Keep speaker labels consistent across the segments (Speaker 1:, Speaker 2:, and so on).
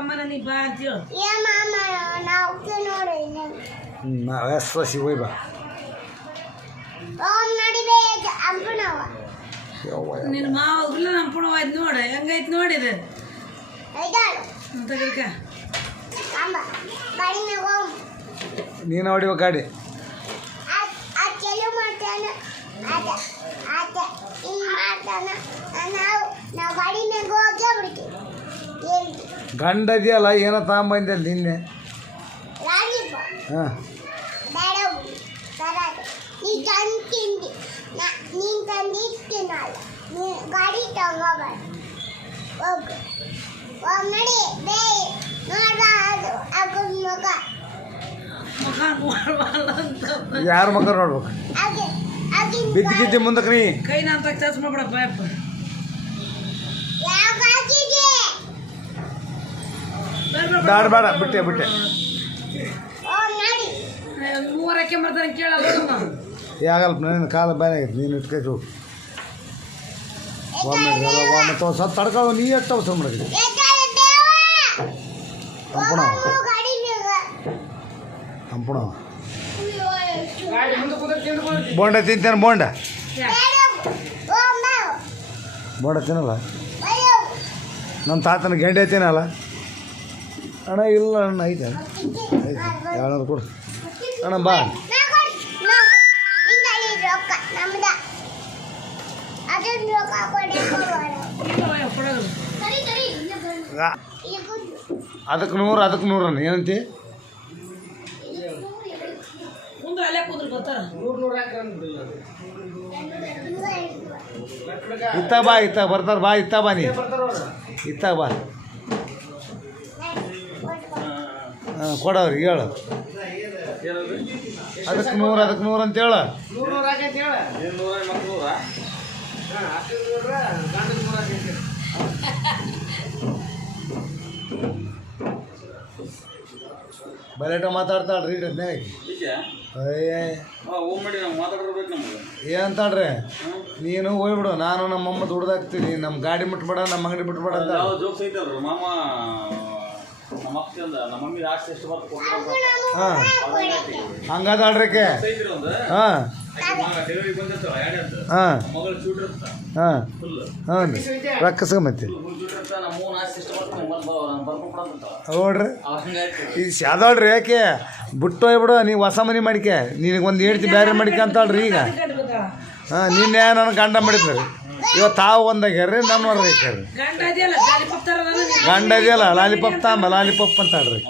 Speaker 1: ಹೊಕ್ಕಿವಿ ಅಮ್ಮನ ನೀ ಬಾ ಅಂತ ಹೇಳು
Speaker 2: ಎಸ್ ಶಿವಯ್ ಬಾ.
Speaker 1: ನಿನ್ನ ಮಾವ ಹುಲ್ಲ ನಮ್ಮ ಪುಣವಾಯ್ತು ನೋಡ ಹೆಂಗೈತ್ ನೋಡಿದೆ ತಗಲ್ಕ
Speaker 2: ನೀನು ಹೊಡಿವ ಗಾಡಿ.
Speaker 3: ನಾವು ನಾವು ಗಾಡಿ ಹೋಗೇ ಬಿಡ್ತೀವಿ.
Speaker 2: ಗಂಡ ಇದೆಯಲ್ಲ ಏನೋ ತಗೊಂಬಂದೆ ನಿನ್ನೆ
Speaker 3: ರಾಣಿಪ್ಪ
Speaker 2: ಹಾಂ
Speaker 3: ಬೇಡ ಬರಾದ ನೀ ತಂದು ತಿಂಡಿ ನಾ- ನೀನ್ ತಂದು ತಿನ್ನಲ್ಲ ನೀ ಗಾಡಿ ತಗೋಬೇಡ ಹೋಗು ಹೋಗ್ ನಡಿ ಬೇ ನೋಡ್ಬಾ ಅದು ಅಗನ್ ಮಗ
Speaker 1: ಮುಖ ನೋಡ್ಬಲ್ಲ ಅಂತ
Speaker 2: ಯಾರ ಮಕ್ಕ ನೋಡ್ಬೇಕು
Speaker 3: ಹಾಗೆ ಆಗಿನ
Speaker 2: ಬಿದ್ದು ಗಿದ್ದಿ ಮುಂದಕ್ಕೆ ನೀ
Speaker 1: ಕೈ ನಾನು ತಗ ಚಸ್ಮ ಬಿಡಪ್ಪ
Speaker 2: ಬೇಡ ಬೇಡ ಬಿಟ್ಟೆ ಬಿಟ್ಟೆ.
Speaker 1: ಕೇಳಲ್ಲ
Speaker 2: ಯಾಗಲ್ಪ ನನ್ನ ಕಾಲ ಬೇರೆ ಆಗೈತೆ ನೀನು ಇಟ್ಕೊಂಡು ಒಮ್ಮೆ ಒಮ್ಮೆ ತಡ್ಕೊಳ್ಳೋ ನೀ ಎಷ್ಟು ಅವಸರ ಮಾಡಿದ್ರಿ ಹಂಪಣ ಹಂಪಣ ಬೋಂಡ ತಿಂತೇನೆ ಬೋಂಡ.
Speaker 3: ಬೇಡ
Speaker 2: ತಿನ್ನಲ್ಲ. ನಮ್ಮ ತಾತನ ಗೆಂಡೆ ತಿನ್ನಲ್ಲ. ಅಣ್ಣ ಇಲ್ಲ ಅಣ್ಣ ಐತೆ. ಯಾರು ಕೊಡು. ಅಣ್ಣ ಬಾ. ಅದಕ್ಕೆ ನೂರು ಅದಕ್ಕೆ ನೂರು ಅಣ್ಣ. ಏನಂತಿ? ಇತ್ತ ಬಾ ಇತ್ತ. ಬರ್ತಾರ ಬಾ ಇತ್ತ ಬಾ ನೀ. ಇತ್ತ ಬಾ ಹಾಂ ಕೊಡವ್ರಿ ಹೇಳು. ಅದಕ್ಕೆ ನೂರು ಅದಕ್ಕೆ ನೂರು ಅಂತ ಹೇಳು. ಬಲೇಟ ಮಾತಾಡ್ತಾಳ್ರಿ ಏನಂತಾಳ್ರಿ ನೀನು ಹೋಗ್ಬಿಡು ನಾನು ನಮ್ಮಮ್ಮ ದುಡ್ದಾಕ್ತೀನಿ ನಮ್ಮ ಗಾಡಿ ಮುಟ್ಬೇಡ ನಮ್ಮ ಅಂಗಡಿ ಬಿಟ್ಬೇಡ ಅಂತ.
Speaker 4: ನಮ್ಮ ಅಕ್ಕಂದ ನಮ್ಮ ಮಮ್ಮಿ ಆಸ್ತಿ ಎಷ್ಟು ಬರ್ತು
Speaker 2: ಹಾಂ ಹಂಗದಾಳ್ರಿಕೆ? ಹಾಂ. ನೋಡ್ರಿ ಈ ಶಾದೋಳ್ರಿ ಯಾಕೆ? ಬಿಟ್ಟು ಹೋಗ್ಬಿಡು ನೀವು ಹೊಸ ಮನೆ ಮಾಡಿಕೆ. ನಿನಗೆ ಒಂದು ಹೇಳ್ತಿ ಬೇರೆ ಮಾಡಿಕೆ ಅಂತಾಳ್ರಿ ಈಗ. ಹಾಂ ನಿನ್ನೆ ನನ್ನ ಗಂಡ ಮಾಡಿದ್ರಿ ಇವತ್ತು ತಾವು ಒಂದಾಗ್ಯಾರ್ರಿ ನನ್ನ ಹೊರದಾಕ್ಯಾರ್ರಿ
Speaker 1: ಗಂಡ ಇದೆಯಲ್ಲ
Speaker 2: ಲಾಲಿಪಾಪ್ ತಾಂಬ ಲಾಲಿಪಪ್
Speaker 3: ಅಂತ ಆಡ್ರಿ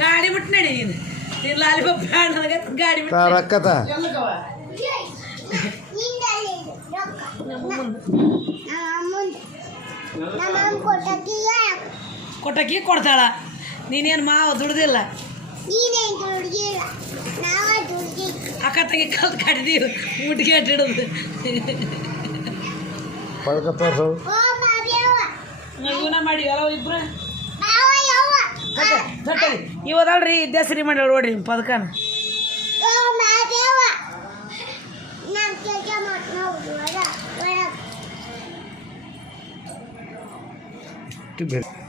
Speaker 3: ಗಾಡಿ
Speaker 1: ಬಿಟ್ಟು ನಡಿ ನೀನು. ನೀನು ಲಾಲಿಪಾಪ್ ಬ್ಯಾಡ ನನಗೆ ಗಾಡಿ ಬಿಟ್ಟು ಕೊಟ್ಟಕ್ಕಿ ಕೊಡ್ತಾಳ. ನೀನೇನು ಮಾವ ದುಡ್ದಿಲ್ಲ. ಅಕ್ಕ ತಂಗಿ ಕಲ್ತು ಕಟ್ಟಿದೀವಿ ಮುಟ್ಗೆ ಅಟ್ಟಿಡೋದು
Speaker 2: ಪಳ್ಕ ತೋರ್ಸು
Speaker 3: ಓ ಬಾಬ್ಯವ್ವ
Speaker 1: ಇವನ ಮಾಡಿ ಎಲ್ಲ ಇಬ್ರು? ಇವದಲ್ರಿ ದಸರಿ ಮಾಡಿ ನೋಡ್ರಿ ನಿಮ್ಮ ಪದಕನ.
Speaker 2: ಬೇರೆ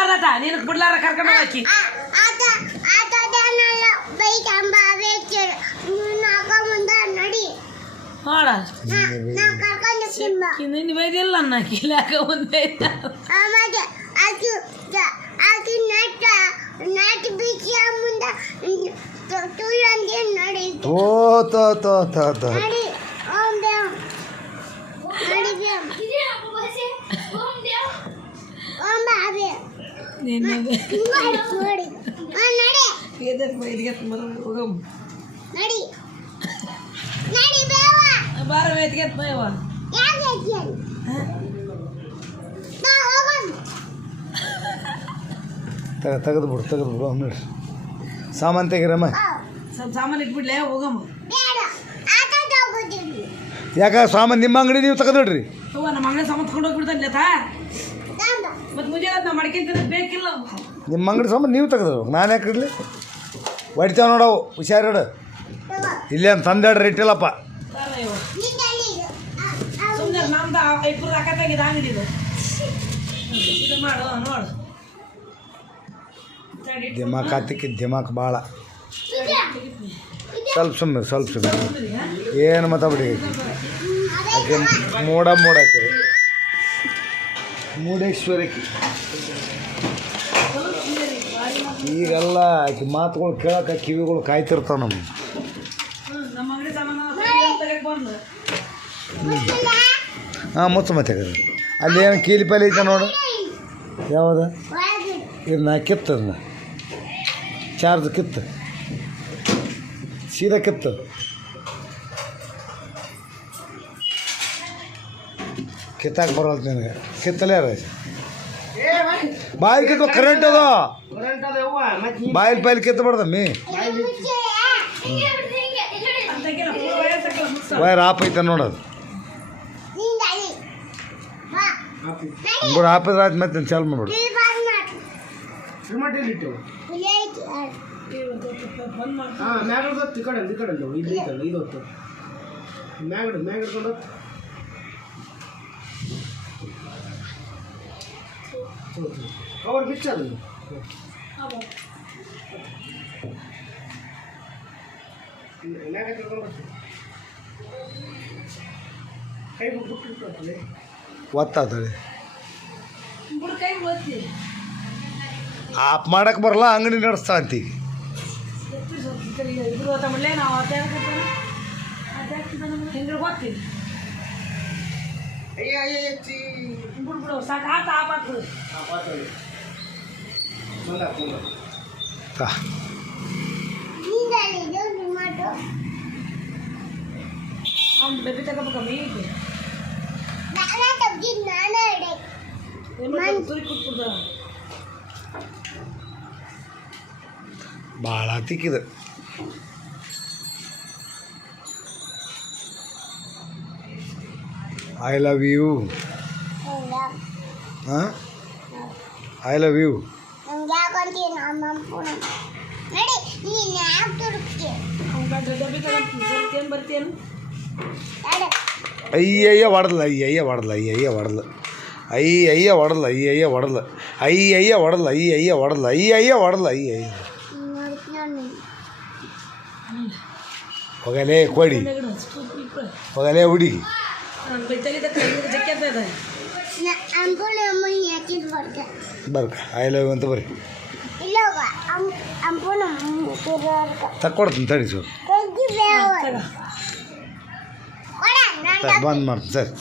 Speaker 1: ಇದ ಬಿಡ್ಲಾರತ ನೀನು ಬಿಡ್ಲಾರ ಕರ್ಕೊಂಡು ಹೋಗಿ
Speaker 3: ಆತ ಆತದನ್ನೆಲ್ಲ ಬೈಕಂಬ ವೇಚರ್ ನಾಕ ಮುಂದೆ ನಡಿ
Speaker 1: ನೋಡ
Speaker 3: ನಾವು ಕರ್ಕೊಂಡು ತಿಂಬ
Speaker 1: ನಿನ್ನ ಬೈದಿಲ್ಲ ಅನ್ನ ಕಿಲಾಕ ಮುಂದೆ
Speaker 3: ಆಮೇಲೆ ಅದು ಅದು ನಟ ನಟ ಬಿಚ್ಚಿ ಮುಂದೆ ತುಳಂದಿ ನಡಿ
Speaker 2: ಓ ತೋ ತೋ ತೋ ತೋ ತೆಗೆದು ಬಿಡು ತೆಗೆದು ಬಿಡು ಆಮೇಲೆ ಸಾಮಾನು ತೆಗಿರಮ್ಮ.
Speaker 1: ಸ್ವಲ್ಪ ಸಾಮಾನು ಇಟ್ಬಿಡ್ಲೆ ಹೋಗಮ್ಮ
Speaker 2: ಯಾಕ ಸಾಮಾನು ನಿಮ್ಮ ಅಂಗಡಿ ನೀವು ತೆಗೆದಿಡ್ರಿ
Speaker 1: ನಮ್ಮ ಅಂಗಡಿ ಸಾಮಾನು ತಗೊಂಡು ಹೋಗ್ಬಿಡ್ತಾನೆ ಮತ್ತೆ ಮುಂಜಾನೆ ನಾವು ಮಾಡ್ಕೊಂತಿದ್ರೆ ಬೇಕಿಲ್ಲ
Speaker 2: ನಿಮ್ಮ ಅಂಗಡಿ ಸಂಬಂಧ ನೀವು ತೆಗೆದ್ರು ನಾನು ಯಾಕೆ ಇರಲಿ? ಹೊಡಿತೇವೆ ನೋಡವು ಹುಷಾರಿಡು
Speaker 3: ತಗೋ
Speaker 2: ಇಲ್ಲೇ ತಂದೆಡ್ರಿ ಇಟ್ಟಿಲ್ಲಪ್ಪ
Speaker 3: ಹೇಳ್ರಿ ಇಟ್ಟಿಲ್ಲಪ್ಪ.
Speaker 1: ನಮ್ದು ಇಬ್ಬರು ತೆಗಿದ ಅಂಗಡಿ ಇದು ಮಾಡು ನೋಡು.
Speaker 2: ದಿಮಾಕ್ ಹತ್ತಿಕ್ಕೆ ದಿಮಾಕ್ ಭಾಳ ಸ್ವಲ್ಪ ಸುಮ್ಮನೆ ಸ್ವಲ್ಪ ಸುಮ್ಮನೆ? ಏನು ಮಾತಾಡ್ಬಿಡಿ? ಬಿಡಿ ಮೋಡ ಮೋಡ ಮೂಡೇಶ್ವರಕ್ಕೆ ಈಗೆಲ್ಲ ಆಕೆ ಮಾತುಗಳು ಕೇಳಕ ಕಿವಿಗಳು ಕಾಯ್ತಿರ್ತಾವ ನಮ್ಮ ಹಾಂ, ಮುಚ್ಚ ಮತ್ತೆ ಅಲ್ಲಿ ಏನು ಕೀಲಿ ಪಲ್ಲಿ ಐತೆ ನೋಡು. ಯಾವ್ದ? ಇದನ್ನ ಕಿತ್ತು ಅದನ್ನ. ಚಾರ್ಜ್ ಕಿತ್ತು. ಸೀದಾ ಕಿತ್ತು. ಕಿತ್ತಾಕ ಬರಲ್ತು ನಿನಗೆ. ಕಿತ್ತಲೇ ರೈಸ್ ಬಾಯಿ ಕಿತ್ತು ಕರೆಂಟ್ ಅದು. ಬಾಯಿಲ್ ಪೈಲ್
Speaker 1: ಕಿತ್ತು ಬಿಡ್ದಮ್ಮಿ
Speaker 2: ವೈರ್ ಆಪ್ ಐತೆ ನೋಡೋದು ಬಿಡು ಆಪಿದ್ರೆ ಆಯ್ತು ಮತ್ತೆ ಚಾಲು ಮಾಡ್ಬಿಡು.
Speaker 5: ಮ್ಯಾಗ ಕಡೆ ಇದು ಮ್ಯಾಗಡ ಮ್ಯಾಗಡ್ಕೊಂಡು
Speaker 2: और
Speaker 1: पिक्चर ಒತ್ತಾ ತಳಿ
Speaker 2: ಆಪ್ ಮಾಡಕ್ಕೆ ಬರಲ್ಲ ಅಂಗಡಿ ನಡೆಸ್ತಾ
Speaker 5: ಅಂತೀವಿ ಗೊತ್ತಿಲ್ಲ
Speaker 1: ಬಿಡು ಬಿಡು ಸಾಕಾತ ಆಪಾತು ಅವ್ನು ಬೆಬ್ಬಿ ತಗೋಬೇಕ ಮೇಯ್ತು
Speaker 2: ಭಾಳ ತಿಕ್ಕಿದೆ I love you. ಹಾಂ ಐ ಲವ್ ಯು
Speaker 3: ನಂಗೆ ಯಾಕೊಂತೀನಿ ನಮ್ಮ ಪೂರ್ಣ ನಡಿ ನೀನ್ ಯಾಕೆ ತುರುಕ್ತಿ
Speaker 1: ಅವ್ನು ಡಬ್ಬಿ ತಗೊಂತೀನಿ ಬರ್ತೀಯನ್ ಬರ್ತೀಯನ್
Speaker 3: ಅಡ
Speaker 2: ಅಯ್ಯಯ್ಯ ಹೊಡೆದ್ಲ ಅಯ್ಯಯ್ಯ ಹೊಡೆದ್ಲ ಅಯ್ಯಯ್ಯ ಹೊಡೆದ್ಲ ಅಯ್ಯಯ್ಯ ಹೊಡೆದ್ಲ ಅಯ್ಯಯ್ಯ ಹೊಡೆದ್ಲ ಅಯ್ಯಯ್ಯ ಹೊಡೆದ್ಲ ಅಯ್ಯಯ್ಯ ಹೊಡೆದ್ಲ ಅಯ್ಯಯ್ಯ ಹೊಡೆದ್ಲ ಅಯ್ಯಯ್ಯ
Speaker 3: ನೋಡ್ತೀನಿ
Speaker 2: ಹೋಗಲೇ ಕೊಡಿ ಹೋಗಲೇ ಹುಡುಗಿ ಬರ್ಕ ಐ ಲವ್ ಅಂತ ಬರ್ರಿ ತಕ್ಕೊಡ್ತೀನಿ ತಡಿ ಸರ್ ಬಂದ್ ಮಾಡ್ತೀನಿ ಸರಿ